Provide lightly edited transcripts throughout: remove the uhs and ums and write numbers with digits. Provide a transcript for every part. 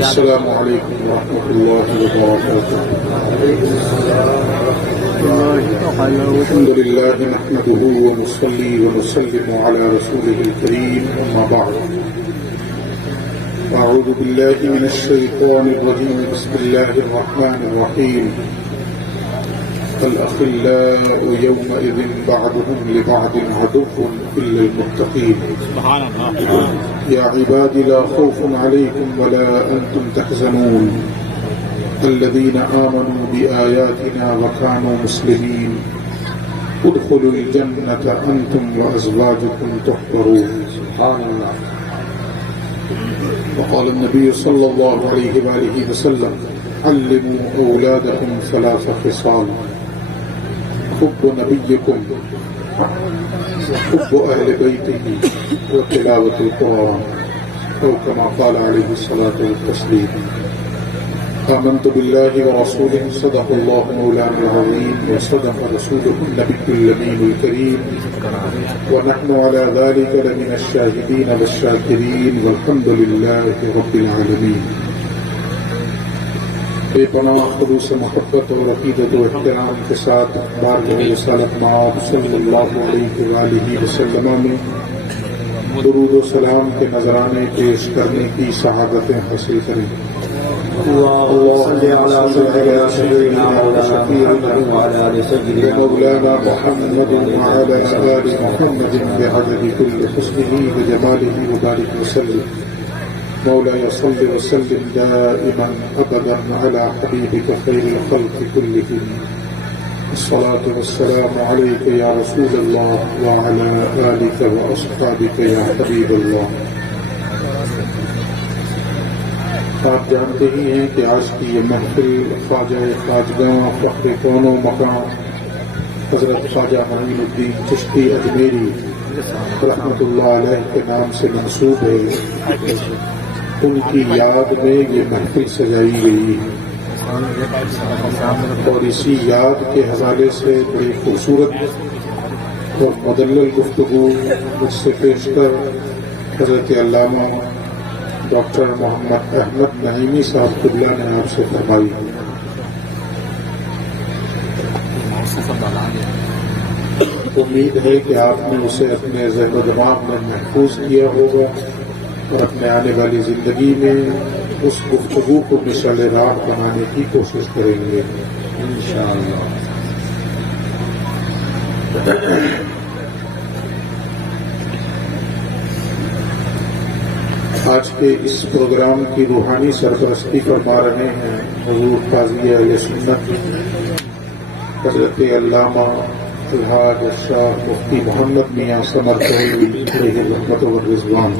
السلام عليكم ورحمة الله وبركاته. الحمد لله نحمده ونصلي ونسلم على رسوله الكريم، أما بعد. أعوذ بالله من الشيطان الرجيم، بسم الله الرحمن الرحيم. الأخلاء يومئذ بعضهم لبعض عدو إلا المتقين. سبحان الله. يا عباد لا خوف عليكم ولا أنتم تحزنون الذين آمنوا بآياتنا وكانوا مسلمين ادخلوا الجنة أنتم وأزواجكم تحبرون. سبحان الله. وقال النبي صلى الله عليه وآله وسلم علموا أولادكم ثلاث خصال: حب نبيكم، حب أهل بيته، وتلاوة القرآن، أو كما قال عليه الصلاة والتسليم. آمنت بالله ورسوله، صدق الله مولانا العظيم وصدق رسوله النبي الأمين الكريم، ونحن على ذلك لمن الشاهدين والشاكرين، والحمد لله رب العالمين. بے پناہ خلوص محبت اور عقیدت و احترام کے ساتھ بارگاہ رسالت مآب صلی اللہ علیہ وآلہ وسلم میں درود و سلام کے نذرانے پیش کرنے کی سعادتیں حاصل کریں. مولانا محمد وعلى آل محمد بعدد كل حسنه وجماله وبارك وسلم. مولاي صل وسلم دائما أبدا على حبيبك خير الخلق كلهم. الصلاة والسلام عليك يا رسول الله وعلى آلك وأصحابك يا حبيب الله. آپ جانتے ہی ہیں کہ آج کی یہ محفل خواجہ خواجگاں فخر کون و مقام حضرت خواجہ معین الدین چشتی اجمیری رحمۃ اللہ علیہ کے نام سے منسوب ہے. ان کی یاد میں یہ محفل سجائی گئی ہے اور اسی یاد کے حوالے سے بڑی خوبصورت اور مدلل گفتگو مجھ سے پیش کر حضرت علامہ ڈاکٹر محمد احمد نعیمی صاحب قبلہ نے آپ سے فرمائی. امید ہے کہ آپ نے اسے اپنے ذہن و دماغ میں محفوظ کیا ہوگا اور اپنے آنے والی زندگی میں اس گفتگو کو مشعل راہ بنانے کی کوشش کریں گے انشاءاللہ. آج کے اس پروگرام کی روحانی سرپرستی فرما رہے ہیں حضور قاضی اہل سنت حضرت علامہ الحاج شاہ مفتی محمد میاں ثمر کوہلی علیہ الرحمۃ والرضوان.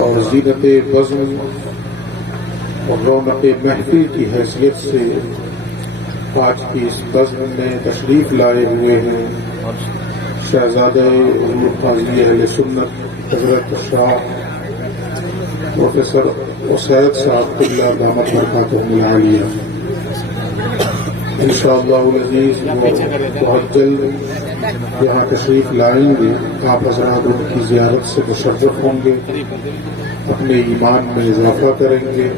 اور زینت بزم اور رونق محفل کی حیثیت سے آج کی اس بزم میں تشریف لائے ہوئے ہیں شہزادہ حضور قاضی اہل سنت حضرت شاہ پروفیسر اسید صاحب قبلہ دامت برکاتہم العالیہ. انشاءاللہ العزیز وہ بہت جلد یہاں تشریف لائیں گے. آپ حضرات ان کی زیارت سے مشرف ہوں گے، اپنے ایمان میں اضافہ کریں گے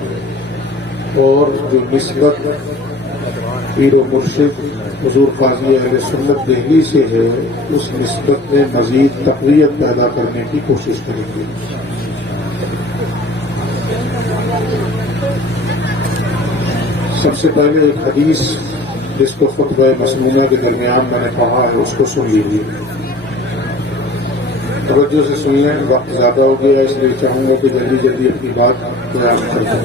اور جو نسبت پیر و مرشد حضور قاضی اہل سنت دہلی سے ہے اس نسبت میں مزید تقویت پیدا کرنے کی کوشش کریں گے. سب سے پہلے ایک حدیث جس کو خطبہ مسنونہ کے درمیان میں نے کہا ہے اس کو سن لیجیے، توجہ سے سن لیں. وقت زیادہ ہو گیا اس لیے چاہوں گا کہ جلدی جلدی اپنی بات بیان کر دیں.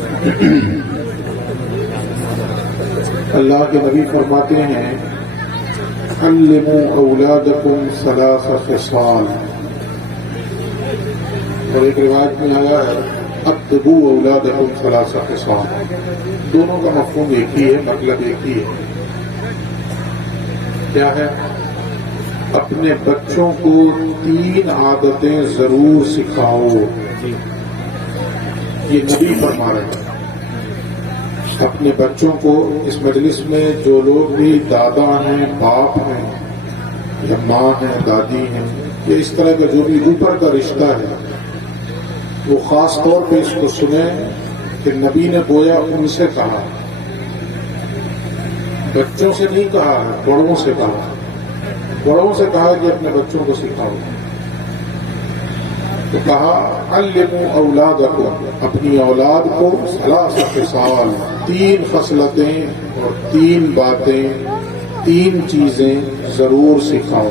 اللہ کے نبی فرماتے ہیں علموا اولادکم ثلاث خصال، اور ایک روایت میں آیا ہے ادبوا اولادکم ثلاث خصال. دونوں کا مفہوم ایک ہی ہے، مطلب ایک ہی ہے. کیا ہے؟ اپنے بچوں کو 3 عادتیں ضرور سکھاؤ. یہ نبی فرما رہے ہیں. اپنے بچوں کو اس مجلس میں جو لوگ بھی دادا ہیں، باپ ہیں یا ماں ہیں، دادی ہیں، کہ اس طرح کا جو بھی اوپر کا رشتہ ہے وہ خاص طور پہ اس کو سنیں کہ نبی نے گویا ان سے کہا، بچوں سے نہیں کہا ہے، بڑوں سے کہا، بڑوں سے کہا کہ اپنے بچوں کو سکھاؤ، تو کہا علموا اولادکم، اپنی اولاد کو ثلاث خصال، 3 خصلتیں اور 3 باتیں، 3 چیزیں ضرور سکھاؤ۔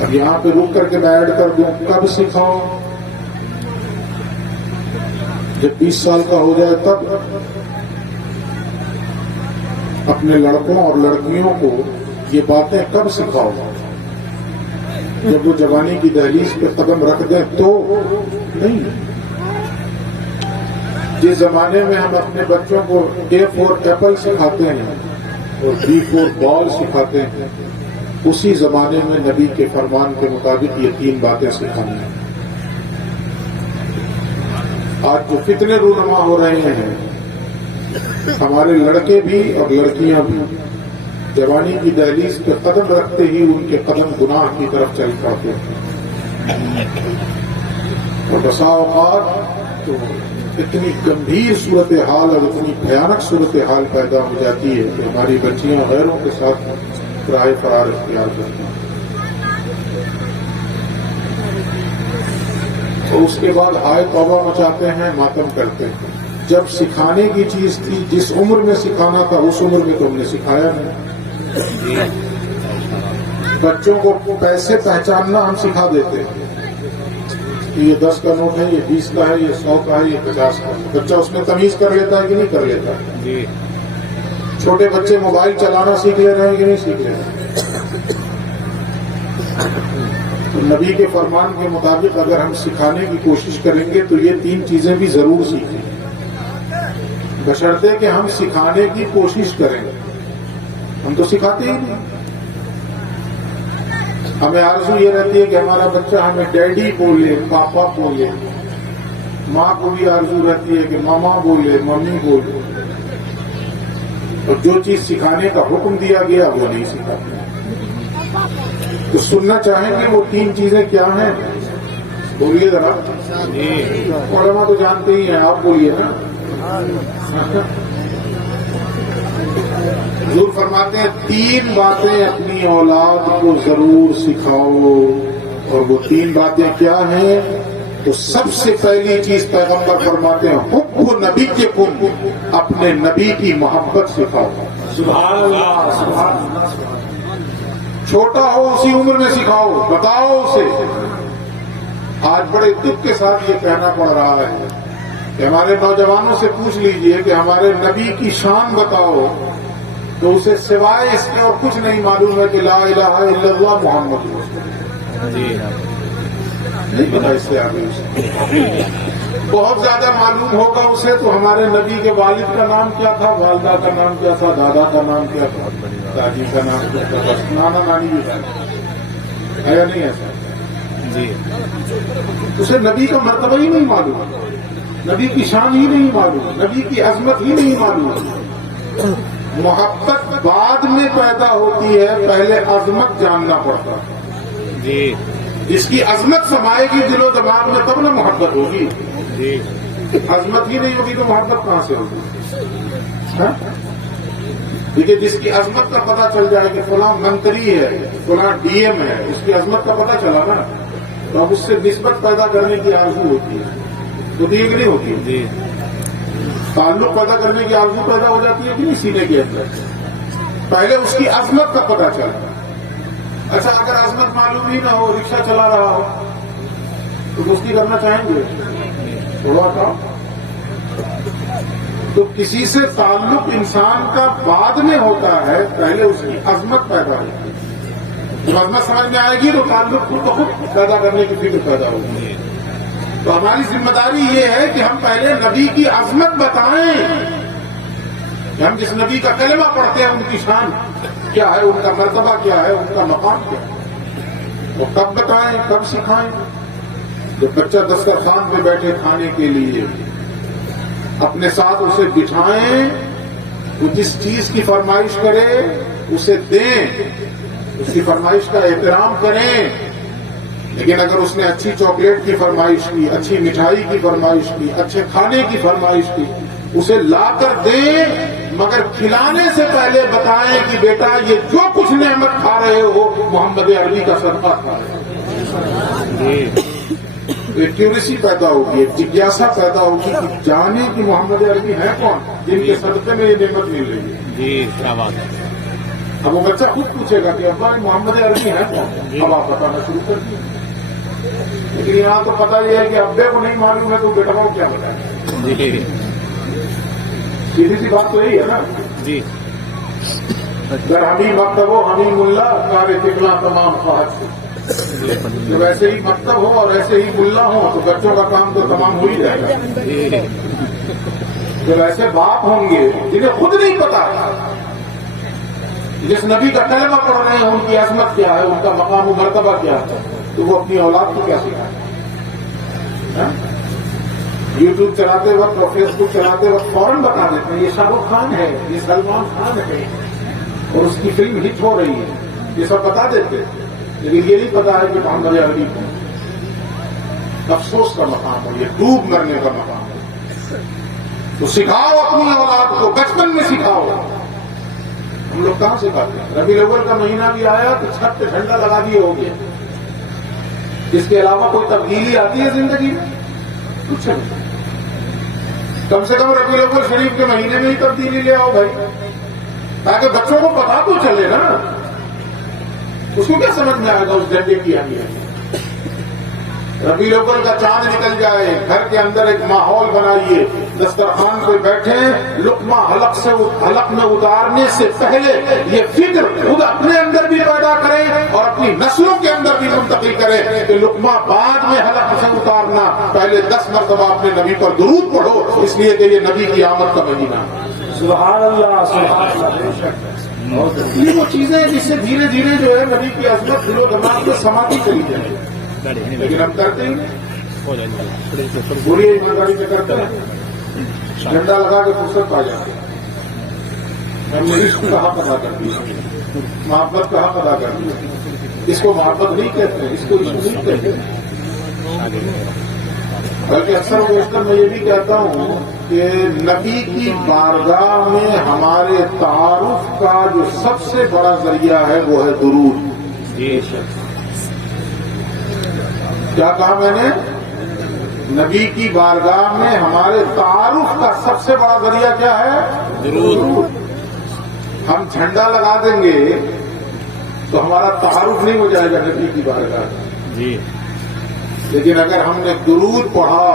اب یہاں پہ رک کر کے میں ایڈ کر دوں، کب سکھاؤ؟ جب 20 سال کا ہو جائے تب اپنے لڑکوں اور لڑکیوں کو یہ باتیں کب سکھاؤ؟ جب وہ جوانی کی دہلیز پہ قدم رکھ دیں تو نہیں۔ جس زمانے میں ہم اپنے بچوں کو A فور ایپل سکھاتے ہیں اور B فور بال سکھاتے ہیں، اسی زمانے میں نبی کے فرمان کے مطابق یہ 3 باتیں سکھانی ہیں۔ آج جو فتنے رونما ہو رہے ہیں، ہمارے لڑکے بھی اور لڑکیاں بھی جوانی کی دہلیز پہ قدم رکھتے ہی ان کے قدم گناہ کی طرف چل پڑتے ہیں، اور بسا اوقات تو اتنی گمبھیر صورتحال اور اتنی بھیانک صورتحال پیدا ہو جاتی ہے کہ ہماری بچیاں غیروں کے ساتھ راہ فرار اختیار کرتی ہیں، اور اس کے بعد ہائے توبہ مچاتے ہیں، ماتم کرتے ہیں۔ جب سکھانے کی چیز تھی، جس عمر میں سکھانا تھا اس عمر میں تو ہم نے سکھایا نہیں۔ بچوں کو پیسے پہچاننا ہم سکھا دیتے ہیں کہ یہ 10 کا نوٹ ہے، یہ 20 کا ہے، یہ 100 کا ہے، یہ 50 کا ہے۔ بچہ اس میں تمیز کر لیتا ہے کہ نہیں کر لیتا ہے؟ چھوٹے بچے موبائل چلانا سیکھ لے رہے ہیں کہ نہیں سیکھ لے رہے ہیں؟ تو نبی کے فرمان کے مطابق اگر ہم سکھانے کی کوشش کریں گے تو یہ 3 چیزیں بھی ضرور سیکھیں، بشرطے کہ ہم سکھانے کی کوشش کریں۔ ہم تو سکھاتے ہی نہیں، ہمیں آرزو یہ رہتی ہے کہ ہمارا بچہ ہمیں ڈیڈی بولے، پاپا بولے، ماں کو بھی آرزو رہتی ہے کہ ماما بولے، ممی بولے، اور جو چیز سکھانے کا حکم دیا گیا وہ نہیں سکھاتے۔ تو سننا چاہیں گے وہ 3 چیزیں کیا ہیں؟ بولیے ذرا۔ علماء تو جانتے ہی ہیں، آپ بولیے نا۔ حضور فرماتے ہیں 3 باتیں اپنی اولاد کو ضرور سکھاؤ، اور وہ 3 باتیں کیا ہیں؟ تو سب سے پہلی چیز پیغمبر فرماتے ہیں حب نبی کے کن، اپنے نبی کی محبت سکھاؤ۔ سبحان اللہ، سبحان اللہ۔ چھوٹا ہو اسی عمر میں سکھاؤ، بتاؤ اسے۔ آج بڑے دکھ کے ساتھ یہ کہنا پڑ رہا ہے کہ ہمارے نوجوانوں سے پوچھ لیجئے کہ ہمارے نبی کی شان بتاؤ، تو اسے سوائے اس کے اور کچھ نہیں معلوم ہے کہ لا الہ الا اللہ محمد رسول اللہ، نہیں پتا اس سے آگے اسے۔ بہت زیادہ معلوم ہوگا اسے تو ہمارے نبی کے والد کا نام کیا تھا، والدہ کا نام کیا تھا، دادا کا نام کیا تھا، دادی کا نام کیا تھا، بس نانا نانی بھی ہے یا نہیں ایسا؟ جی، اسے نبی کا مرتبہ ہی نہیں معلوم، نبی کی شان ہی نہیں معلوم، نبی کی عظمت ہی نہیں معلوم۔ محبت بعد میں پیدا ہوتی ہے، پہلے عظمت جاننا پڑتا ہے۔ جی، جس کی عظمت سمائے گی دل و دماغ میں تب نہ محبت ہوگی۔ جی، عظمت ہی نہیں ہوگی تو محبت کہاں سے ہوگی؟ دیکھیے، جس کی عظمت کا پتہ چل جائے کہ فلاں منتری ہے، فلاں ڈی ایم ہے، اس کی عظمت کا پتہ چلا نا، تو اب اس سے نسبت پیدا کرنے کی آرزو ہوتی ہے، ہوتی ہے کہ نہیں ہوتی؟ جی، تعلق پیدا کرنے کی آرزو پیدا ہو جاتی ہے کہ نہیں سینے کے اندر؟ پہلے اس کی عظمت کا پتہ چلا۔ اچھا، اگر عظمت معلوم ہی نہ ہو، رکشہ چلا رہا ہو تو دوستی کرنا چاہیں گے؟ تھوڑا تھا تو کسی سے تعلق انسان کا بعد میں ہوتا ہے، پہلے اس کی عظمت پیدا ہوتی ہے۔ جب عظمت سمجھ میں آئے گی تو تعلق خود بخود پیدا کرنے کی فکر پیدا ہوگی۔ تو ہماری ذمہ داری یہ ہے کہ ہم پہلے نبی کی عظمت بتائیں، کہ ہم جس نبی کا کلمہ پڑھتے ہیں ان کی شان کیا ہے، ان کا مرتبہ کیا ہے، ان کا مقام کیا ہے، وہ کب بتائیں، کب سکھائیں۔ جب بچہ دسترخوان پہ بیٹھے کھانے کے لیے، اپنے ساتھ اسے بٹھائیں، وہ جس چیز کی فرمائش کرے اسے دیں، اس کی فرمائش کا احترام کریں. لیکن اگر اس نے اچھی چاکلیٹ کی فرمائش کی, اچھی مٹھائی کی فرمائش کی, اچھے کھانے کی فرمائش کی, اسے لا کر دیں, مگر کھلانے سے پہلے بتائیں کہ بیٹا یہ جو کچھ نعمت کھا رہے ہو محمد عربی کا صدقہ کھا رہے ہو. ایک کیوریسی پیدا ہوگی, ایک جگیاسا پیدا ہوگی کہ جانے کہ محمد عربی ہے کون جن کے صدقے میں یہ نعمت مل رہی ہے. جی کیا بات ہے. اب وہ بچہ خود پوچھے گا کہ ابا محمد عربی ہے کون, اب آپ بتانا شروع کر دیے. لیکن یہاں تو پتا یہ ہے کہ ابے کو نہیں معلوم ہے تو بیٹا کو کیا بتائے. جی سیدھی سی بات تو یہی ہے نا. جی اگر ہمیں مکتب ہو ہمیں ملا کار ٹکلا تمام خواہش سے, جب ایسے ہی مکتب ہو اور ایسے ہی ملا ہو تو بچوں کا کام تو تمام ہو ہی جائے گا. جب ایسے باپ ہوں گے جنہیں خود نہیں پتا جس نبی کا کلمہ پڑھ رہے ہیں ان کی عظمت کیا ہے, ان کا مقام و مرتبہ کیا ہے, تو وہ اپنی اولاد کو کیا سکھائیں. یوٹیوب چلاتے وقت اور فیس بک چلاتے وقت فوراً بتا دیتے ہیں یہ شاہ رخ خان ہے, یہ سلمان خان ہے اور اس کی فلم ہٹ ہو رہی ہے, یہ سب بتا دیتے. لیکن یہ نہیں پتا ہے کہ محمد عربی کو افسوس کا مقام ہو, یہ ڈوب مرنے کا مقام ہے. تو سکھاؤ اپنی اولاد کو, بچپن میں سکھاؤ. ہم لوگ کہاں سکھاتے ہیں؟ ربیع الاول کا مہینہ بھی آیا تو چھت پہ جھنڈا لگا دیے ہو گیا. اس کے علاوہ کوئی تبدیلی آتی ہے زندگی میں؟ کچھ نہیں. کم سے کم ربیع الاول شریف کے مہینے میں ہی تبدیلی لے آؤ بھائی, تاکہ بچوں کو پتا تو چلے نا. اس کو کیا سمجھ میں آئے گا اس جھنڈے کی اہمیت. ربیع الاول کا چاند نکل جائے, گھر کے اندر ایک ماحول بنائیے, دسترخوان پہ بیٹھیں, لقمہ حلق میں اتارنے سے پہلے یہ فکر خود اپنے اندر بھی پیدا کریں اور اپنی نسلوں کے اندر بھی منتقل کریں کہ لقمہ بعد میں حلق سے اتارنا, پہلے 10 مرتبہ اپنے نبی پر درود پڑھو, اس لیے کہ یہ نبی کی آمد کا مہینہ. سبحان اللہ سبحان اللہ. یہ وہ چیزیں جس سے دھیرے دھیرے جو ہے نبی کی عظمت دل و دماغ میں سماتی چلی جائے. لیکن ہم کرتے ہیں بری ایمانداری میں کرتے ہیں, جھنڈا لگا کے فرصت پا جاتے ہیں. ہم نے عشق کا حق ادا کر دیا, محبت کا حق ادا کر دیا. اس کو محبت نہیں کہتے, اس کو عشق نہیں کہتے. بلکہ اکثر گفتگو میں یہ بھی کہتا ہوں کہ نبی کی بارگاہ میں ہمارے تعارف کا جو سب سے بڑا ذریعہ ہے وہ ہے درود. کیا کہا میں نے؟ نبی کی بارگاہ میں ہمارے تعارف کا سب سے بڑا ذریعہ کیا ہے؟ درود. ہم جھنڈا لگا دیں گے تو ہمارا تعارف نہیں ہو جائے گا نبی کی بارگاہ میں. جی. لیکن اگر ہم نے درود پڑھا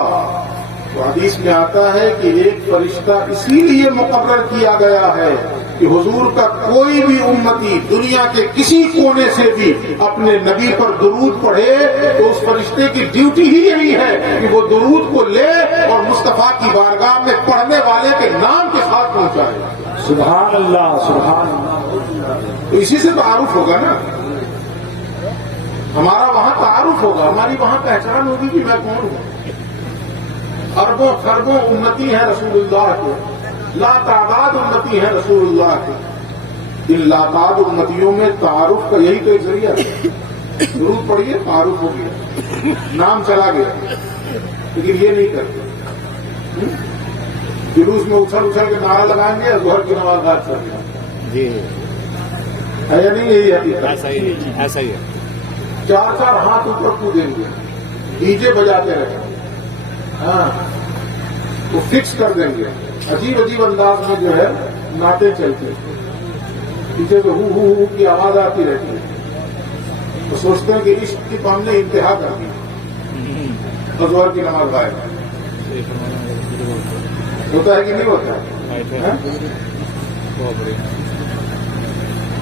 تو حدیث میں آتا ہے کہ ایک فرشتہ اسی لیے مقرر کیا گیا ہے کہ حضور کا کوئی بھی امتی دنیا کے کسی کونے سے بھی اپنے نبی پر درود پڑھے تو اس فرشتے کی ڈیوٹی ہی یہی ہے کہ وہ درود کو لے اور مصطفیٰ کی بارگاہ میں پڑھنے والے کے نام کے ساتھ پہنچائے. سبحان اللہ سبحان اللہ. تو اسی سے تعارف ہوگا نا, ہمارا وہاں تعارف ہوگا, ہماری وہاں پہچان ہوگی کہ میں کون ہوں. اربوں خربوں امتی ہیں رسول اللہ کے, لا تعداد امتی ہیں رسول اللہ کے. ان لا تعداد امتیوں میں تعارف کا یہی تو ایک ذریعہ ہے. درود پڑھیے تعارف ہو گیا, نام چلا گیا. لیکن یہ نہیں کرتے. جلوس میں اچھل اچھل کے نعرہ لگائیں گے, ظہر کی نماز غائب کر دیں. جی ہے یا نہیں؟ یہی حقیقت ایسا ہی ہے. 4 ہاتھ اوپر کو دیں گے, ڈی جے بجاتے رہیں, ہاں وہ فکس کر دیں گے. عجیب عجیب انداز میں جو ہے نعتیں چلتے, پیچھے تو ہو کی آواز آتی رہتی ہے. تو سوچتے ہیں کہ عشق کی ہم نے انتہا کر دی, ظہر کی نماز غائب. ہوتا ہے کہ نہیں ہوتا ہے؟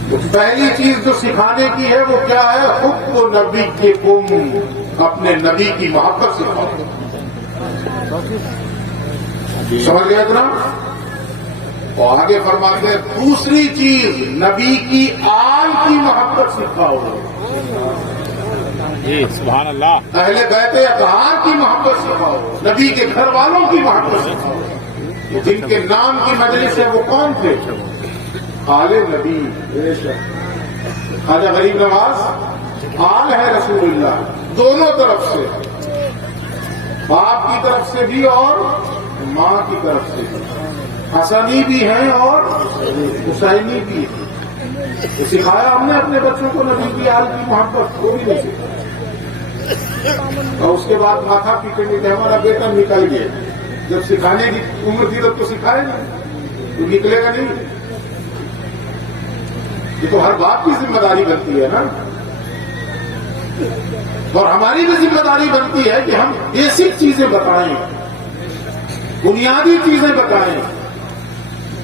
تو پہلی چیز جو سکھانے کی ہے وہ کیا ہے؟ حب نبی کے کم, اپنے نبی کی محبت سکھاؤ. سمجھ گئے اتنا؟ اور آگے فرماتے ہیں دوسری چیز نبی کی آل کی محبت سکھاؤ. جی سبحان اللہ. اہل بیت اطہار کی محبت سکھاؤ, نبی کے گھر والوں کی محبت سکھاؤ. جن کے نام کی مجلس ہے وہ کون تھے؟ آل نبی. خواجہ غریب نواز آل ہے رسول اللہ، دونوں طرف سے، باپ کی طرف سے بھی اور ماں کی طرف سے بھی، حسنی بھی ہیں اور حسینی بھی ہیں۔ تو سکھایا ہم نے اپنے بچوں کو نبی کی آل کی محبت، وہ بھی نہیں سکھایا۔ اور اس کے بعد ماتھا پیٹیں گے کہ ہمارا بیٹا نکل گیا، جب سکھانے کی عمر تھی تب تو سکھائے نہیں، تو نکلے گا نہیں۔ یہ تو ہر باپ کی ذمہ داری بنتی ہے نا، اور ہماری بھی ذمہ داری بنتی ہے کہ ہم بیسک چیزیں بتائیں، بنیادی چیزیں بتائیں،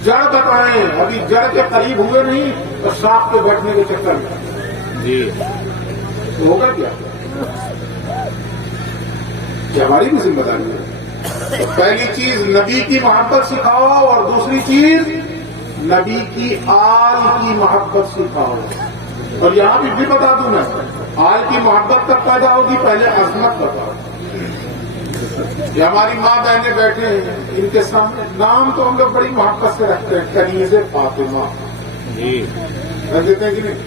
جڑ بتائیں۔ ابھی جڑ کے قریب ہوئے نہیں تو شاخ پہ بیٹھنے کے چکر میں جی تو ہوگا کیا؟ یہ ہماری بھی ذمہ داری ہے۔ تو پہلی چیز نبی کی محبت سکھاؤ، اور دوسری چیز نبی کی آل کی محبت سکھاؤ۔ اور یہاں بھی بتا دوں میں، آل کی محبت کب پیدا ہوگی؟ پہلے عظمت بتاؤ۔ یہ ہماری ماں بہنیں بیٹھے ہیں، ان کے سامنے نام تو ہم لوگ بڑی محبت سے رکھتے ہیں، کنیز فاطمہ جی رکھ دیتے ہیں کہ نہیں؟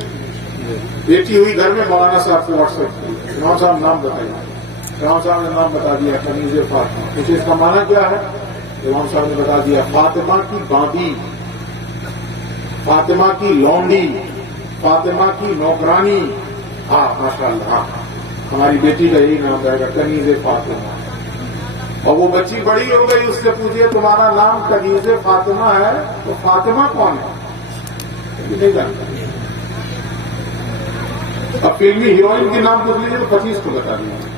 بیٹی ہوئی گھر میں مولانا صاحب سے واٹس ایپ کی، امام صاحب نام بتائیے، امام صاحب نے نام بتا دیا کنیز فاطمہ۔ کچھ اس کا معنی کیا ہے؟ امام صاحب نے بتا دیا فاطمہ کی باندی، فاطمہ کی لونڈی، فاطمہ کی نوکرانی۔ ہاں ماشاء اللہ، ہاں ہماری بیٹی کا یہی نام رہے گا، کنیز فاطمہ۔ اور وہ بچی بڑی ہو گئی، اس سے پوچھئے تمہارا نام کنیز فاطمہ ہے تو فاطمہ کون ہے؟ نہیں جانتا۔ اب فلمی ہیروئن کے نام پوچھ لیجیے تو 25 کو بتا دیجیے،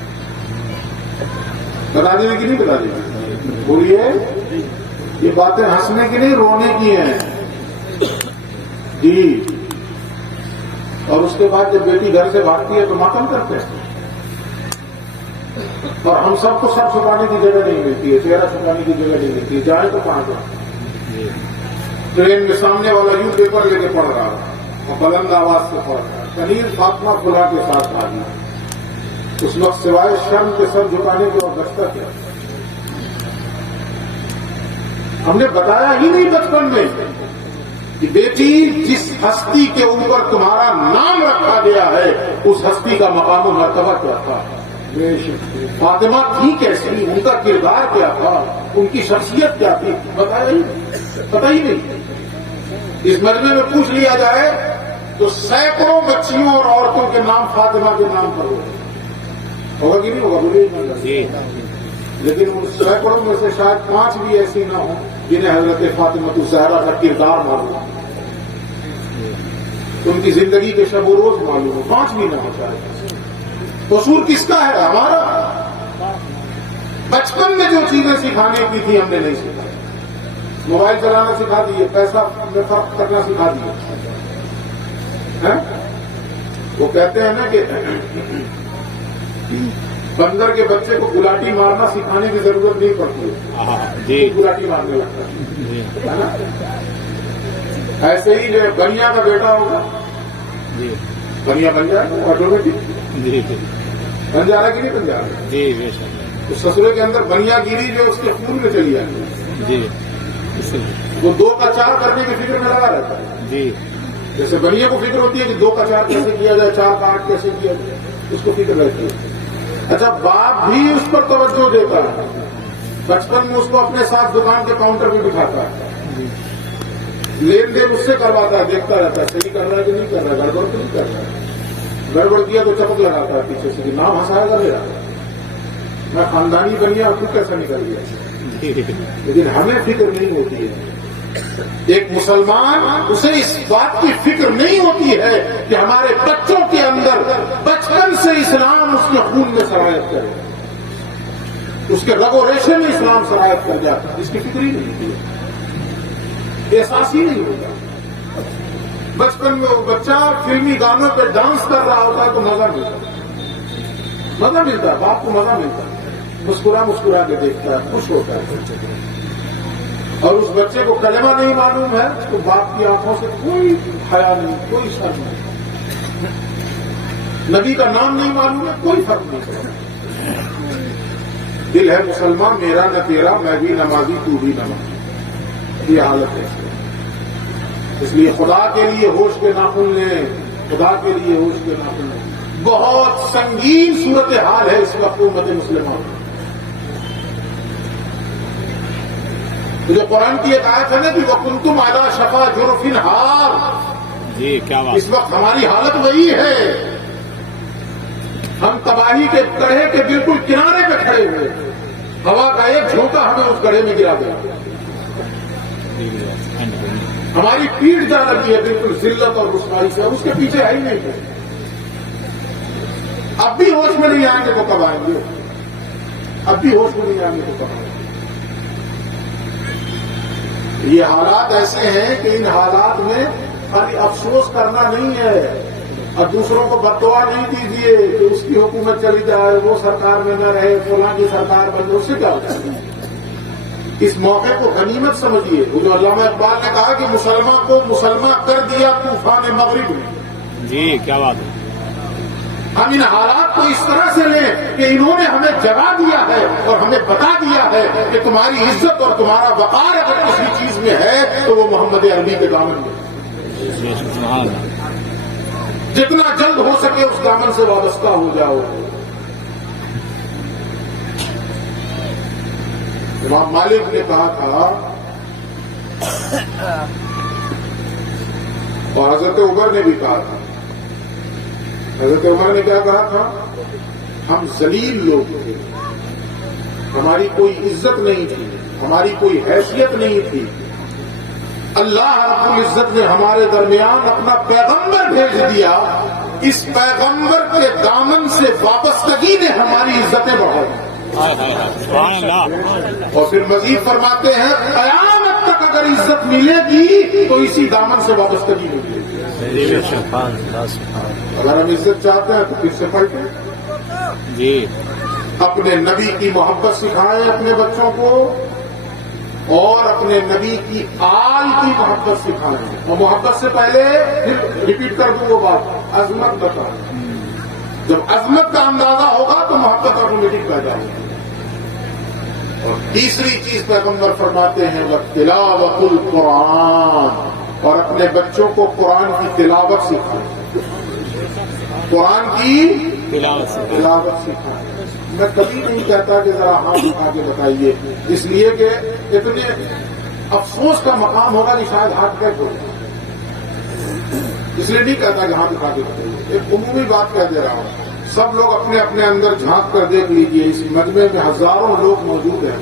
بتا دیجیے کہ نہیں بتا دیجیے؟ بولیے، یہ باتیں ہنسنے کی نہیں رونے کی ہیں جی۔ اور اس کے بعد جب بیٹی گھر سے بھاگتی ہے تو ماتم کرتے ہیں، اور ہم سب کو سب چھپانے کی جگہ نہیں ملتی ہے، چہرہ چھپانے کی جگہ نہیں ملتی ہے، جائے تو کہاں جائے؟ ٹرین میں سامنے والا یوں پیپر لے کے پڑھ رہا اور بلند آواز سے پڑھ رہا، کنیز فاطمہ فلاں کے ساتھ بھاگی۔ اس وقت سوائے شرم کے سر جھکانے کے اور بچتا کیا؟ ہم نے بتایا ہی نہیں بچپن میں کہ بیٹی جس ہستی کے اوپر تمہارا نام رکھا گیا ہے اس ہستی کا مقام و مرتبہ کیا تھا، فاطمہ تھی کیسی، ان کا کردار کیا تھا، ان کی شخصیت کیا تھی، بتایا ہی پتہ ہی نہیں۔ اس مجمع میں پوچھ لیا جائے تو سینکڑوں بچیوں اور عورتوں کے نام فاطمہ کے نام پر ہوگا کہ نہیں ہوگا؟ بولیے۔ لیکن ان سینکڑوں میں سے شاید 5 بھی ایسی نہ ہوں جنہیں حضرت فاطمہ الزہرا کا کردار معلوم ہو، ان کی زندگی کے شب و روز معلوم ہو، 5 بھی نہ ہو شاید۔ قصور کس کا ہے؟ ہمارا۔ بچپن میں جو چیزیں سکھانے کی تھی ہم نے نہیں سکھائی۔ موبائل چلانا سکھا دیے، پیسہ میں فرق کرنا سکھا دیے۔ وہ کہتے ہیں نا کہ بندر کے بچے کو گلاٹی مارنا سکھانے کی ضرورت نہیں پڑتی ہے، جی گلاٹی مارنے لگتا ہے نا؟ ایسے ہی جو بنیا کا بیٹا ہوگا، جی بنیا بن جائے گا آٹومیٹک، جی بن جا رہا کہ نہیں بن جا رہا؟ جی بے شک تو سسرے کے اندر بنیا گیری جو اس کے خون میں چلی جائے گی، جی وہ 2 کا 4 کرنے کی فکر میں لگا رہتا ہے۔ جی جیسے بنیا کو فکر ہوتی ہے کہ 2 کا 4 کیسے کیا جائے، 4 کا 8 کیسے کیا جائے، اس کو فکر رہتی ہے۔ اچھا، باپ بھی اس پر توجہ دیتا ہے، بچپن میں اس کو اپنے ساتھ دکان کے کاؤنٹر پہ بٹھاتا ہے، لین دین اس سے کرواتا ہے، دیکھتا رہتا ہے صحیح کر رہا ہے کہ نہیں کر رہا ہے، گڑبڑ تو نہیں کر رہا ہے۔ گڑبڑ کیا تو چپک لگاتا ہے پیچھے سے کہ نام ہنسائے گا میرا، میں خاندانی بنیا تو کیسا نکل گیا۔ لیکن ہمیں فکر نہیں ہوتی ہے، ایک مسلمان اسے اس بات کی فکر نہیں ہوتی ہے کہ ہمارے بچوں کے اندر بچپن سے اسلام اس کے خون میں سرایت کرے، اس کے رگ و ریشے میں اسلام سرایت کر جاتا، اس کی فکر ہی نہیں ہوتی ہے، احساس ہی نہیں ہوتا۔ بچپن میں وہ بچہ فلمی گانوں پہ ڈانس کر رہا ہوتا ہے تو مزہ ملتا ہے، باپ کو مزہ ملتا ہے، مسکرا مسکرا کے دیکھتا ہے، خوش ہوتا ہے۔ اور اس بچے کو کلمہ نہیں معلوم ہے تو باپ کی آنکھوں سے کوئی حیا نہیں، کوئی شرم نہیں، نبی کا نام نہیں معلوم ہے، کوئی فرق نہیں پڑتا۔ دل ہے مسلمان میرا نہ تیرا، میں بھی نمازی تو بھی نمازی، یہ حالت ہے۔ اس لیے خدا کے لیے ہوش کے ناخن لیں، خدا کے لیے ہوش کے ناخن بہت سنگین صورتحال ہے اس وقت امت مسلمہ میں. جو قرآن کی ایک آیت ہے نا کہ وَكُنْتُمْ عَلَىٰ شَفَا جُرُفٍ ہَارٍ، جی کیا بات. اس وقت ہماری حالت وہی ہے. ہم تباہی کے گڑھے کے بالکل کنارے پہ کھڑے ہوئے، ہوا کا ایک جھونکا ہمیں اس گڑھے میں گرا دیا. ہماری پیٹھ جا لگی ہے بالکل ذلت اور رسوائی سے، اس کے پیچھے ہے ہی نہیں ہے. اب بھی ہوش میں نہیں آئیں گے تو کب آئیں گے؟ اب بھی ہوش میں نہیں آئیں گے تو کب آئیں گے؟ یہ حالات ایسے ہیں کہ ان حالات میں خالی افسوس کرنا نہیں ہے اور دوسروں کو بد دعا نہیں دیجیے کہ اس کی حکومت چلی جائے، وہ سرکار میں نہ رہے، فلاں کی سرکار بن، اس سے کیا ہوتا ہے؟ اس موقع کو غنیمت سمجھیے. وہ جو علامہ اقبال نے کہا کہ مسلمان کو مسلمان کر دیا طوفان مغرب نے. جی کیا بات ہے. ہم ان حالات کو اس طرح سے لیں کہ انہوں نے ہمیں جگا دیا ہے اور ہمیں بتا دیا ہے کہ تمہاری عزت اور تمہارا وقار اگر کسی چیز میں ہے تو وہ محمد عربی کے دامن میں. سبحان اللہ. جتنا جلد ہو سکے اس دامن سے وابستہ ہو جاؤ. امام مالک نے کہا تھا اور حضرت عمر نے بھی کہا تھا. حضرت عمر نے کیا کہا تھا؟ ہم ذلیل لوگ تھے، ہماری کوئی عزت نہیں تھی، ہماری کوئی حیثیت نہیں تھی. اللہ رب العزت نے ہمارے درمیان اپنا پیغمبر بھیج دیا. اس پیغمبر کے دامن سے وابستگی نے ہماری عزتیں بڑھائی. سبحان اللہ. اور پھر مزید فرماتے ہیں قیامت تک اگر عزت ملے گی تو اسی دامن سے وابستگی ملے گی. اگر ہم عزت چاہتے ہیں تو پھر سے پلٹیں. جی اپنے نبی کی محبت سکھائیں اپنے بچوں کو اور اپنے نبی کی آل کی محبت سکھائیں. اور محبت سے پہلے پھر ریپیٹ کر دوں وہ بات، عظمت بتائیں. جب عظمت کا اندازہ ہوگا تو محبت آٹومیٹک پیدا ہوگی. اور تیسری چیز پیغمبر فرماتے ہیں وہ تلاوت القرآن، اور اپنے بچوں کو قرآن کی تلاوت سکھائیں. قرآن کی تلاوت سکھائیں. میں کبھی نہیں کہتا کہ ذرا ہاتھ اٹھا کے بتائیے، اس لیے کہ اتنے افسوس کا مقام ہوگا کہ شاید ہاتھ کیک ہو جائے، اس لیے نہیں کہتا کہ ہاتھ اٹھا کے بتائیے. ایک عمومی بات کہہ دے رہا ہوں. سب لوگ اپنے اپنے اندر جھانک کر دیکھ لیجئے. اس مجمع میں ہزاروں لوگ موجود ہیں،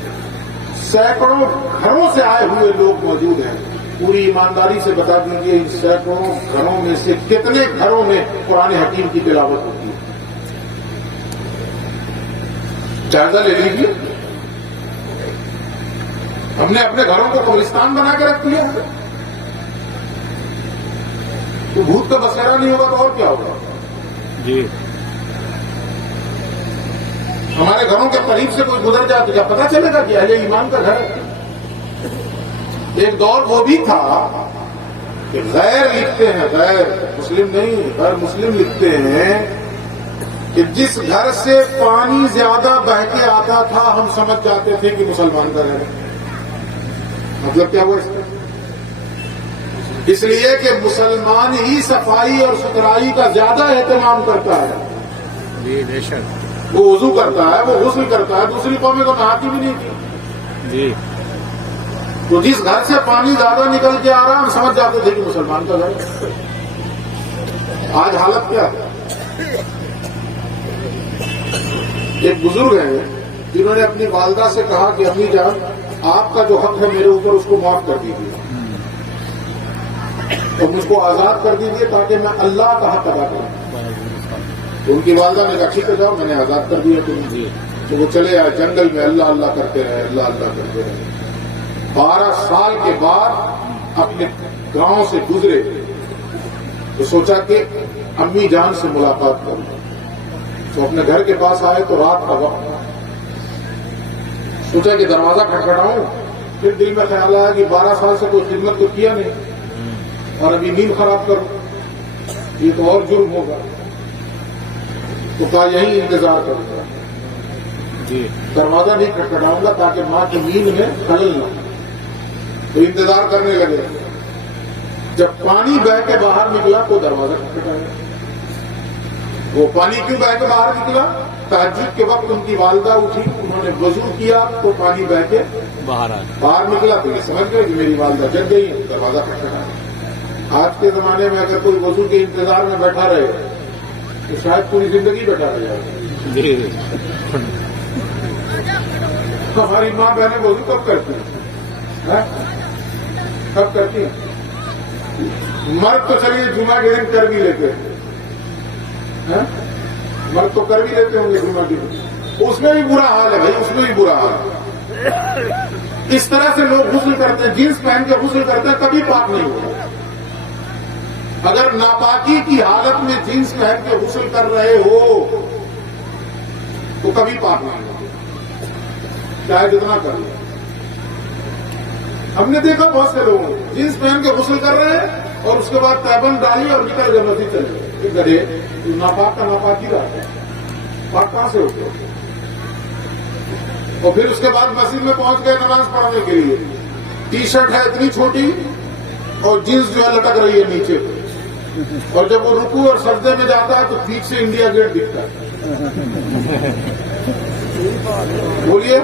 سینکڑوں گھروں سے آئے ہوئے لوگ موجود ہیں. پوری ایمانداری سے بتا دیجیے ان سینکڑوں گھروں میں سے کتنے گھروں میں قرآن حکیم کی تلاوت ہوتی ہے؟ جائزہ لے لیجیے. ہم نے اپنے گھروں کو قبرستان بنا کے رکھ دیا. تو بھوت کا بسیرا نہیں ہوگا تو اور کیا ہوگا؟ جی ہمارے گھروں کے قریب سے کوئی گزر جائے تو کیا پتا چلے گا کہ اہل ایمان کا گھر ہے؟ ایک دور وہ بھی تھا کہ غیر لکھتے ہیں، غیر مسلم نہیں، غیر مسلم لکھتے ہیں کہ جس گھر سے پانی زیادہ بہ کے آتا تھا ہم سمجھ جاتے تھے کہ مسلمان کا گھر ہے. مطلب کیا ہوا اس کا؟ اس لیے کہ مسلمان ہی صفائی اور ستھرائی کا زیادہ اہتمام کرتا ہے. جی بے شک. وہ وضو کرتا ہے، وہ غسل کرتا ہے. دوسری قومیں تو نہاتی بھی نہیں تھی. جی تو جس گھر سے پانی زیادہ نکل کے آ رہا ہم سمجھ جاتے تھے کہ مسلمان کا گھر ہے. آج حالت کیا ہے؟ ایک بزرگ ہیں جنہوں نے اپنی والدہ سے کہا کہ امی جان آپ کا جو حق ہے میرے اوپر اس کو معاف کر دیجیے اور مجھ کو آزاد کر دیجیے تاکہ میں اللہ کا حق ادا کروں. تو ان کی والدہ نے کہا ٹھیک ہے جاؤ، میں نے آزاد کر دیا تمہیں. تو وہ چلے آئے جنگل میں، اللہ اللہ کرتے رہے، اللہ اللہ کرتے رہے. 12 سال کے بعد اپنے گاؤں سے گزرے تو سوچا کہ امی جان سے ملاقات کروں. تو اپنے گھر کے پاس آئے تو رات کا وقت تھا. سوچا کہ دروازہ کھٹکھٹاؤں. پھر دل میں خیال آیا کہ 12 سال سے کوئی خدمت تو کیا نہیں اور ابھی نیند خراب کروں، یہ تو اور جرم ہوگا. تو کہا یہیں انتظار کروں گا. جی دروازہ نہیں کھٹکھٹاؤں گا تاکہ ماں کی نیند میں خلل نہ ہو. تو انتظار کرنے لگے. جب پانی بہ کے باہر نکلا تو دروازہ کھٹکھٹایا. وہ پانی کیوں بہ کے باہر نکلا؟ تہجد کے وقت ان کی والدہ اٹھی, انہوں نے وضو کیا تو پانی بہ کے باہر نکلا, تو یہ سمجھ گئے کہ میری والدہ جگ گئی ہے, دروازہ کھٹکھٹایا. آج کے زمانے میں اگر کوئی وضو کے انتظار میں بیٹھا رہے تو شاید پوری زندگی بیٹھا رہ جائے. ہماری ماں بہنیں وضو کب کرتی ہیں؟ کب کرتی ہیں؟ مرد تو چلیے جمعہ کے دن کر بھی لیتے ہیں, مرد تو کر بھی لیتے ہوں گے جمعہ کے دن, اس میں بھی برا حال ہے بھائی, اس میں بھی برا حال ہے. اس طرح سے لوگ غسل کرتے ہیں, جینس پہن کے غسل کرتے ہیں, کبھی پاک نہیں ہوگا. اگر ناپاکی کی حالت میں جینس پہن کے غسل کر رہے ہو تو کبھی پاک نہیں ہوگا, چاہے جتنا کر لو. ہم نے دیکھا بہت سے لوگوں جینس پہن کے غسل کر رہے ہیں اور اس کے بعد تیبند ڈالی اور نکل گئے مسجد چلے گئے. گڑھے ناپاک کا ناپاک ہی رہتا ہے, پاک کہاں سے ہوتے؟ اور پھر اس کے بعد مسجد میں پہنچ گئے نماز پڑھنے کے لیے, ٹی شرٹ ہے اتنی چھوٹی اور جینس جو ہے لٹک رہی ہے نیچے, اور جب وہ رکوع اور سجدے میں جاتا ہے تو پیچھے سے انڈیا گیٹ دکھتا ہے. بولیے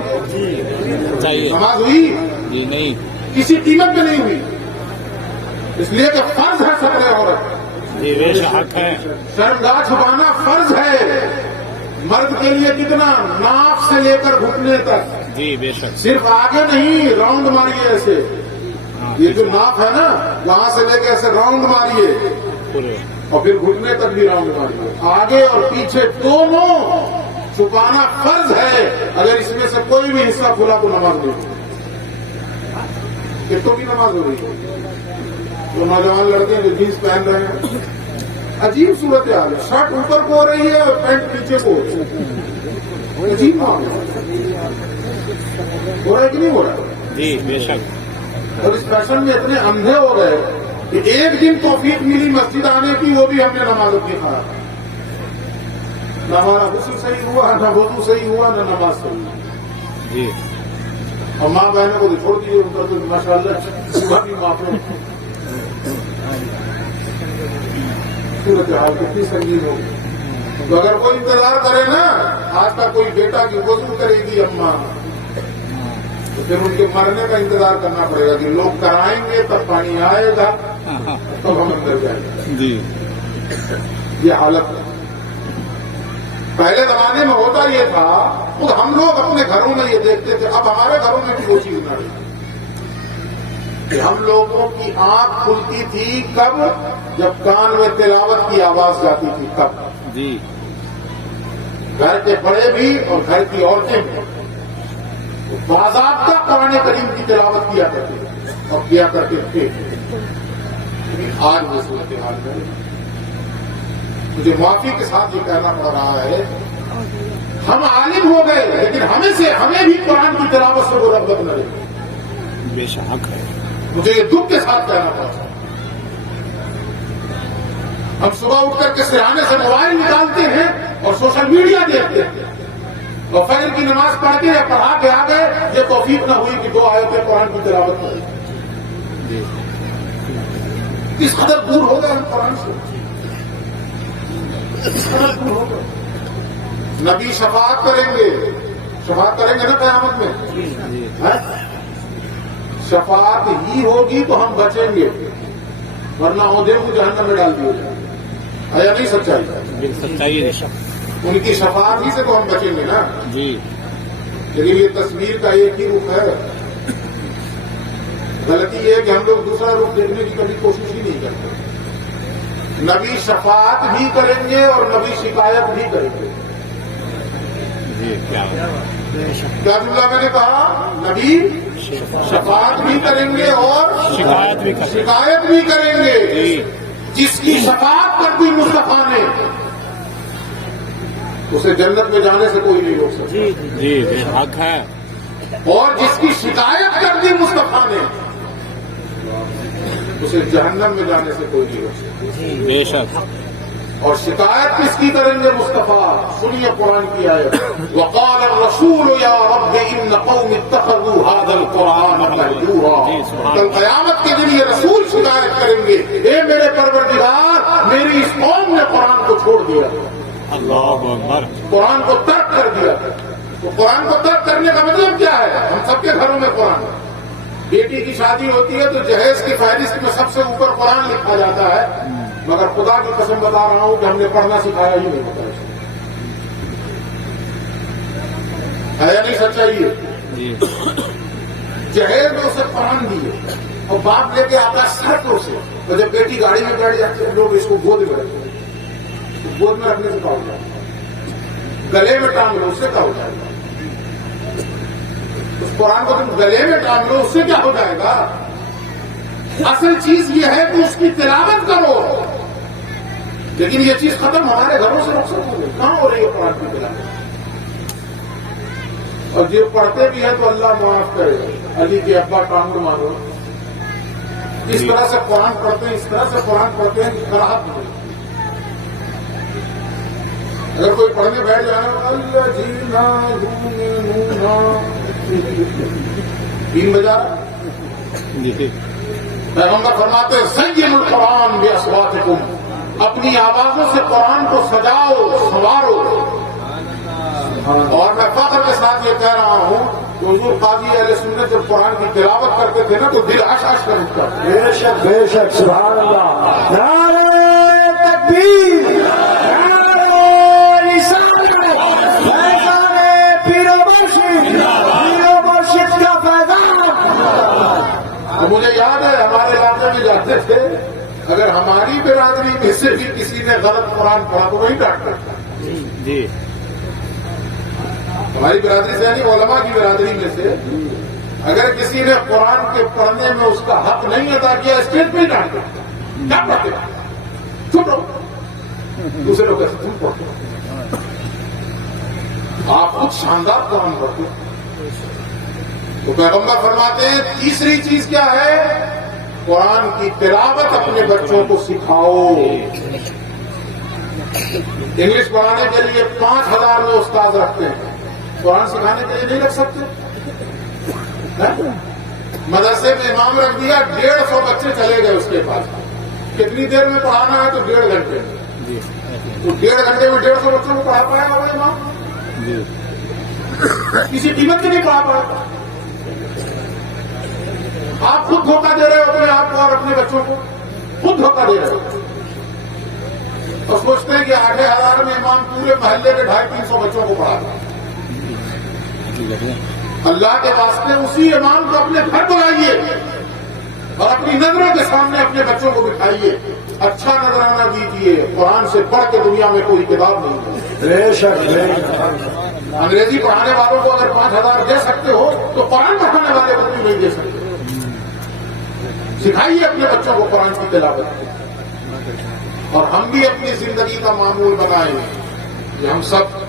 نماز ہوئی؟ جی نہیں, کسی قیمت میں نہیں ہوئی, اس لیے کہ فرض ہے سپرے عورت, جی بے شک ہے, شرمگاہ چھپانا فرض ہے. مرد کے لیے کتنا, ناف سے لے کر گھٹنے تک, جی بے شک, صرف آگے نہیں, راؤنڈ ماریے ایسے, یہ جو ناف ہے نا وہاں سے لے کے ایسے راؤنڈ ماریے اور پھر گھٹنے تک بھی راؤنڈ ماریے, آگے اور پیچھے دونوں چھپانا فرض ہے. اگر اس میں سے کوئی بھی حصہ کھلا تو نماز نہیں ہوگی. کتوں کی نماز ہو رہی ہے؟ جو نوجوان لڑکے ہیں جو جینس پہن رہے ہیں, عجیب صورت حال ہے, شرٹ اوپر کو ہو رہی ہے اور پینٹ پیچھے کو ہو رہی ہے. عجیب معاملہ ہو رہا ہے کہ نہیں ہو رہا؟ جی بے شک. اور اس فیشن میں اتنے اندھے ہو گئے کہ ایک دن توفیق ملی مسجد آنے کی, وہ بھی ہم نے نماز اپنی خراب. نہ ہمارا غسل صحیح ہوا, نہ وضو صحیح ہوا, نہ نماز صحیح ہوا. جی, اور ماں بہنوں کو تو چھوڑ دیجیے, ان کا تو ماشاء اللہ صبح بھی معافی. صورت حال کتنی سنگین ہوگی. تو اگر کوئی انتظار کرے نا, آج کا کوئی بیٹا کی وضو کرے گی اماں, تو پھر ان کے مرنے کا انتظار کرنا پڑے گا کہ لوگ کرائیں گے تب پانی آئے گا تب ہم اندر جائیں گے. جی یہ حالت ہے. پہلے زمانے میں ہوتا یہ تھا, خود ہم لوگ اپنے گھروں میں یہ دیکھتے تھے, اب ہمارے گھروں میں بھی وہ چیز نہ رہی کہ ہم لوگوں کی آنکھ کھلتی تھی کب؟ جب کان میں تلاوت کی آواز جاتی تھی تب. جی, گھر کے بڑے بھی اور گھر کی عورتیں بھی باضابطہ قرآن کریم کی تلاوت کیا کرتے تھے اور کیا کرتے تھے. آج وہ صورتحال ہے. مجھے معافی کے ساتھ یہ کہنا پڑ رہا ہے, ہم عالم ہو گئے لیکن ہمیں بھی قرآن کی تلاوت سے وہ رغبت نہ رہی. بے شک ہے. مجھے یہ دکھ کے ساتھ کہنا پڑا. ہم صبح اٹھ کر کے سرانے سے موبائل نکالتے ہیں اور سوشل میڈیا دیکھتے ہیں, اور فجر کی نماز پڑھ کے یا پڑھا کے آ گئے, یہ توفیق نہ ہوئی کہ 2 آیتیں قرآن کی تلاوت کریں. کس قدر دور ہو گئے ہم قرآن سے, کس قدر دور ہو گئے. نبی شفاعت کریں گے نا قیامت میں. شفاعت ہی ہوگی تو ہم بچیں گے, ورنہ عہدے کو جہنم میں ڈال دیا جائے. ہے یا نہیں سچائی؟ سچائی ہے. ان کی شفاعت ہی سے تو ہم بچیں گے نا. جی, لیکن یہ تصویر کا ایک ہی رخ ہے. غلطی یہ ہے کہ ہم لوگ دوسرا رخ دیکھنے کی کبھی کوشش ہی نہیں کرتے. نبی شفاعت بھی کریں گے اور نبی شکایت بھی کریں گے. جی کیا جملہ میں نے کہا, نبی شفاعت بھی کریں گے اور شکایت بھی کریں گے. جس کی شفاعت کر دی مصطفیٰ نے اسے جنت میں جانے سے کوئی نہیں روک سکتا. جی بے حق ہے. اور جس کی شکایت کر دی مصطفیٰ نے اسے جہنم میں جانے سے کوئی نہیں روک سکتا. بے شک. اور شکایت کس کی کریں گے مصطفیٰ؟ سنیے قرآن کی آیت، وقال الرسول یا رب ان قوم اتخذوا هذا القرآن مهجورا۔ کل قیامت کے دن یہ رسول شکایت کریں گے، اے میرے پروردگار، میری اس قوم نے قرآن کو چھوڑ دیا، اللہ اکبر، قرآن کو ترک کر دیا۔ تو قرآن کو ترک کرنے کا مطلب کیا ہے؟ ہم سب کے گھروں میں قرآن، بیٹی کی شادی ہوتی ہے تو جہیز کی فہرست میں سب سے اوپر قرآن لکھا جاتا ہے، مگر خدا کی قسم بتا رہا ہوں کہ ہم نے پڑھنا سکھایا ہی نہیں ہوتا ہے یا نہیں؟ سچائی ہے، جی جہیز میں اسے قرآن دیے اور باپ لے کے آتا سر کو اسے، اور جب بیٹی گاڑی میں بیٹھ جاتی ہے لوگ اس کو گود میں رکھتے ہیں، گود میں رکھنے سے کیا ہو جائے گا؟ گلے میں ٹانگ لو، اس سے کیا ہو جائے گا؟ اس قرآن کو تم گلے میں ٹانگ لو، اس سے کیا ہو جائے گا؟ اصل چیز یہ ہے کہ اس کی تلاوت کرو، لیکن یہ چیز ختم ہمارے گھروں سے رخصت ہو گئی، کہاں ہو رہی ہے قرآن کی تلاوت؟ اور جو پڑھتے بھی ہیں تو اللہ معاف کرے، علی کے ابا ٹانگ مارو، اس طرح سے قرآن پڑھتے ہیں، اس طرح سے قرآن پڑھتے ہیں کہ کراہت نہیں۔ اگر کوئی پڑھنے بیٹھ جانا اللہ جینا تین بجا، جی پیغمبر فرماتے ہیں زین القرآن باصواتکم، اپنی آوازوں سے قرآن کو سجاؤ سنوارو۔ اور میں فخر کے ساتھ یہ کہہ رہا ہوں کہ حضور قاضی اہل سنت جب قرآن کی تلاوت کرتے تھے نا تو دل عش عش کر اٹھتا تھا۔ بے شک بے شک، سبحان اللہ، نعرہ تکبیر، نعرہ رسالت، فیضان پیر و مرشد، پیر و مرشد کا فیضان۔ تو مجھے یاد ہے ہمارے علاقے میں جاتے تھے، اگر ہماری برادری میں سے بھی کسی نے غلط قرآن پڑھا تو وہی ڈانٹتا تھا۔ جی ہماری برادری سے یعنی علماء کی برادری میں سے اگر کسی نے قرآن کے پڑھنے میں اس کا حق نہیں ادا کیا، اسٹیج پہ ہی ڈانٹتا، کیا پڑھتے چپ رہو، دوسرے لوگ کیسے تم پڑھتے ہو؟ آپ خود شاندار قرآن پڑھتے ہو۔ تو پیغمبر فرماتے ہیں تیسری چیز کیا ہے؟ قرآن کی تلاوت اپنے بچوں کو سکھاؤ۔ انگلش پڑھانے کے لیے 5000 میں استاد رکھتے ہیں، قرآن سکھانے کے لیے نہیں رکھ سکتے؟ مدرسے میں امام رکھ دیا، 150 بچے چلے گئے اس کے پاس، کتنی دیر میں پڑھانا ہے؟ تو 1.5 گھنٹے میں۔ تو 1.5 گھنٹے میں 150 بچوں کو پڑھا پایا ہوگا امام؟ جی کسی قیمت کے نہیں پڑھا پایا۔ آپ خود دھوکہ دے رہے ہو اپنے آپ کو اور اپنے بچوں کو، خود دھوکہ دے رہے ہو، اور سوچتے ہیں کہ 8000 میں امام پورے محلے کے 250-300 بچوں کو پڑھا رہا ہے۔ اللہ کے واسطے اسی امام کو اپنے گھر بلائیے اور اپنی نظروں کے سامنے اپنے بچوں کو بٹھائیے، اچھا نظرانہ دیجیے۔ قرآن سے پڑھ کے دنیا میں کوئی کتاب نہیں ہے۔ بے شک بے شک، انگریزی پڑھانے والوں کو اگر 5000 دے سکتے ہو تو قرآن پڑھانے والے کو کیوں نہیں دے سکتے؟ سکھائیے اپنے بچوں کو قرآن کی تلاوت، اور ہم بھی اپنی زندگی کا معمول بنائیں کہ ہم سب،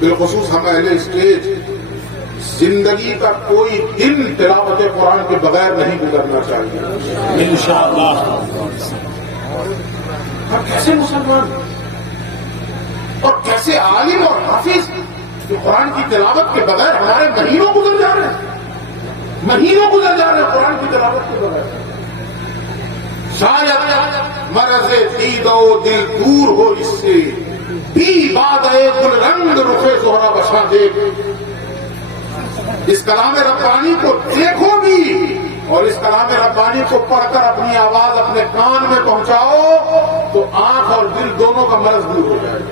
بالخصوص ہم اہل اسٹیج، زندگی کا کوئی دن تلاوت قرآن کے بغیر نہیں گزرنا چاہیے انشاءاللہ۔ ہم کیسے مسلمان اور کیسے عالم اور حافظ جو قرآن کی تلاوت کے بغیر ہمارے مہینوں گزر جا رہے ہیں، مہینوں گزر جا رہے ہیں قرآن کی تلاوت کے بغیر۔ شاید مرض دید و دل دور ہو اس سے، بی باد گل رنگ رخ زہرا بشا دے۔ اس کلام ربانی کو دیکھو بھی، اور اس کلام ربانی کو پڑھ کر اپنی آواز اپنے کان میں پہنچاؤ تو آنکھ اور دل دونوں کا مرض دور ہو جائے گا۔